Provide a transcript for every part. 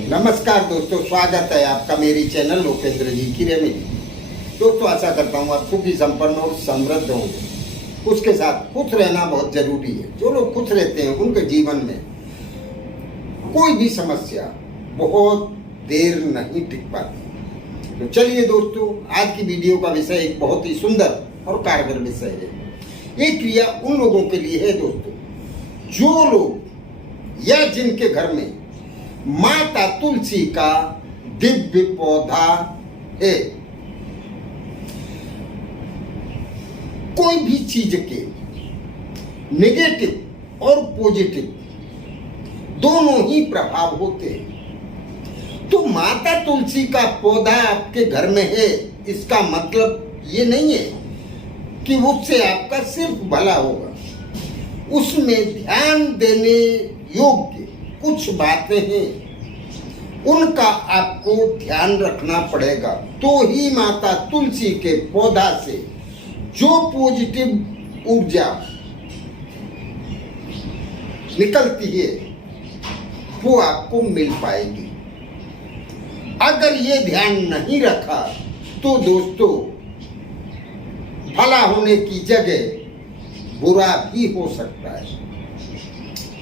नमस्कार दोस्तों, स्वागत है आपका मेरी चैनल लोकेंद्र जी की रेमेडी। दोस्तों, आशा करता हूँ आप सुखी संपन्न और समृद्ध होंगे। उसके साथ खुश रहना बहुत जरूरी है। जो लोग खुश रहते हैं उनके जीवन में कोई भी समस्या बहुत देर नहीं टिक पाती। तो चलिए दोस्तों, आज की वीडियो का विषय एक बहुत ही सुंदर और कारगर विषय है। ये क्रिया उन लोगों के लिए है दोस्तों, जो लोग या जिनके घर में माता तुलसी का दिव्य पौधा है। कोई भी चीज के नेगेटिव और पॉजिटिव दोनों ही प्रभाव होते हैं। तो माता तुलसी का पौधा आपके घर में है, इसका मतलब ये नहीं है कि उससे आपका सिर्फ भला होगा। उसमें ध्यान देने योग्य कुछ बातें हैं, उनका आपको ध्यान रखना पड़ेगा। तो ही माता तुलसी के पौधा से जो पॉजिटिव ऊर्जा निकलती है वो आपको मिल पाएगी। अगर ये ध्यान नहीं रखा तो दोस्तों, भला होने की जगह बुरा भी हो सकता है।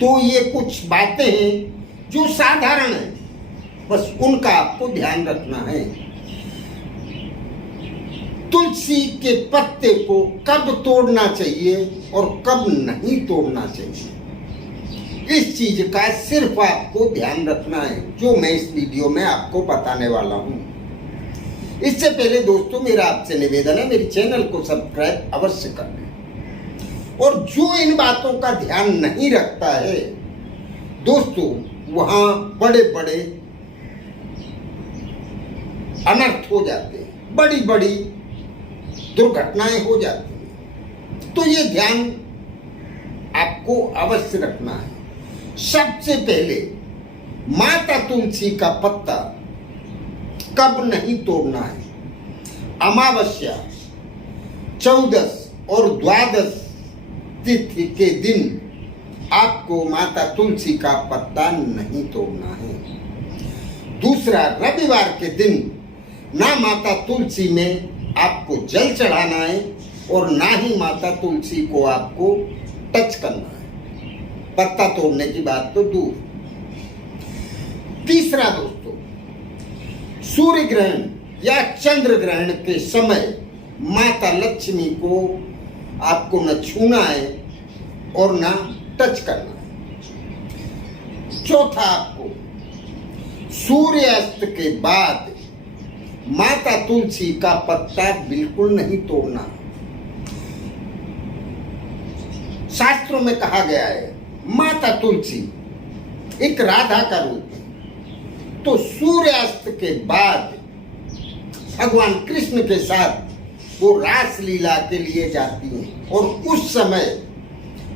तो ये कुछ बातें हैं जो साधारण है, बस उनका आपको ध्यान रखना है। तुलसी के पत्ते को कब तोड़ना चाहिए और कब नहीं तोड़ना चाहिए, इस चीज का सिर्फ आपको ध्यान रखना है, जो मैं इस वीडियो में आपको बताने वाला हूं। इससे पहले दोस्तों, मेरा आपसे निवेदन है, मेरे चैनल को सब्सक्राइब अवश्य कर लें। और जो इन बातों का ध्यान नहीं रखता है दोस्तों, वहां बड़े बड़े अनर्थ हो जाते हैं, बड़ी बड़ी दुर्घटनाएं हो जाती हैं। तो ये ध्यान आपको अवश्य रखना है। सबसे पहले माता तुलसी का पत्ता कब नहीं तोड़ना है। अमावस्या, 14 और 12 तिथि के दिन आपको माता तुलसी का पत्ता नहीं तोड़ना है। दूसरा, रविवार के दिन ना माता तुलसी में आपको जल चढ़ाना है और ना ही माता तुलसी को आपको टच करना है। पत्ता तोड़ने की बात तो दूर। तीसरा दोस्तों, सूर्य ग्रहण या चंद्र ग्रहण के समय माता लक्ष्मी को आपको न छूना है और न टच करना है। चौथा, आपको सूर्यास्त के बाद माता तुलसी का पत्ता बिल्कुल नहीं तोड़ना। शास्त्रों में कहा गया है माता तुलसी एक राधा का रूप है। तो सूर्यास्त के बाद भगवान कृष्ण के साथ वो रास लीला के लिए जाती हैं, और उस समय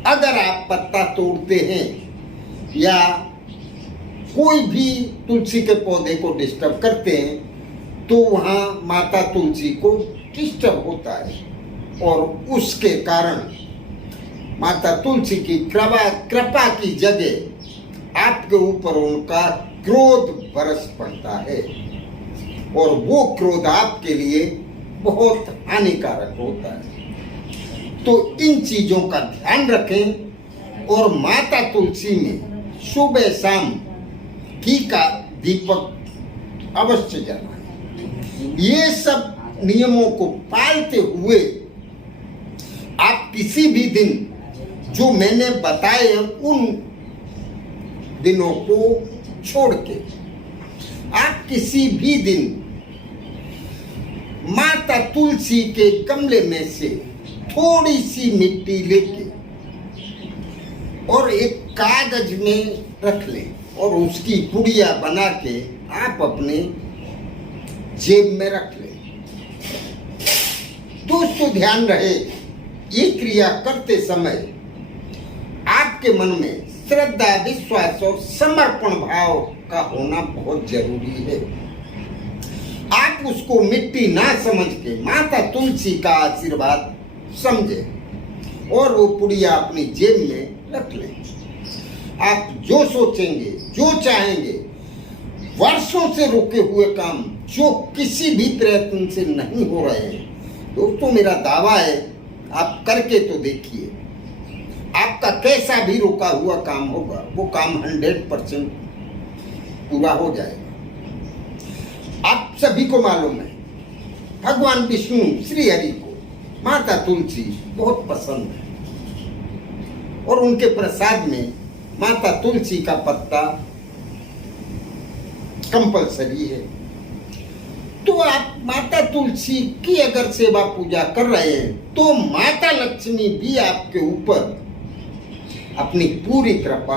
अगर आप पत्ता तोड़ते हैं या कोई भी तुलसी के पौधे को डिस्टर्ब करते हैं तो वहां माता तुलसी को डिस्टर्ब होता है, और उसके कारण माता तुलसी की कृपा की जगह आपके ऊपर उनका क्रोध बरस पड़ता है, और वो क्रोध आपके लिए बहुत हानिकारक होता है। तो इन चीजों का ध्यान रखें और माता तुलसी में सुबह शाम घी का दीपक अवश्य जलाएं। ये सब नियमों को पालते हुए आप किसी भी दिन जो मैंने बताए उन दिनों को छोड़ के आप किसी भी दिन माता तुलसी के गमले में से थोड़ी सी मिट्टी लेके और एक कागज में रख लें और उसकी पुड़िया बना के आप अपने जेब में रख लें। दोस्तों, ध्यान रहे, ये क्रिया करते समय आपके मन में श्रद्धा, विश्वास और समर्पण भाव का होना बहुत जरूरी है। आप उसको मिट्टी ना समझ के माता तुलसी का आशीर्वाद समझे और वो पुड़िया अपनी जेब में रख लें। आप जो सोचेंगे, जो चाहेंगे, वर्षों से रुके हुए काम जो किसी भी प्रयत्न से नहीं हो रहे हैं, दोस्तों मेरा दावा है आप करके तो देखिए, आपका कैसा भी रुका हुआ काम होगा वो काम 100% पूरा हो जाएगा। आप सभी को मालूम है भगवान विष्णु श्री हरि को माता तुलसी बहुत पसंद है और उनके प्रसाद में माता तुलसी का पत्ता कंपलसरी है। तो आप माता तुलसी की अगर सेवा पूजा कर रहे हैं तो माता लक्ष्मी भी आपके ऊपर अपनी पूरी कृपा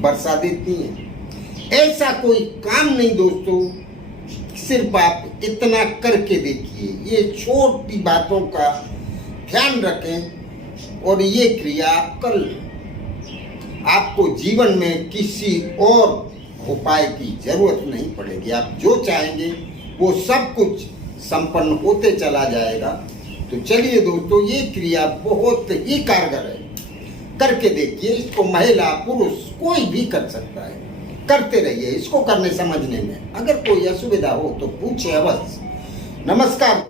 बरसा देती हैं। ऐसा कोई काम नहीं दोस्तों, सिर्फ आप इतना करके देखिए, ये छोटी बातों का ध्यान रखें और ये क्रिया आप कर लें। आपको जीवन में किसी और उपाय की जरूरत नहीं पड़ेगी, आप जो चाहेंगे वो सब कुछ संपन्न होते चला जाएगा। तो चलिए दोस्तों, ये क्रिया बहुत ही कारगर है, करके देखिए। इसको महिला पुरुष कोई भी कर सकता है, करते रहिए। इसको करने समझने में अगर कोई असुविधा हो तो पूछे अवश्य। नमस्कार।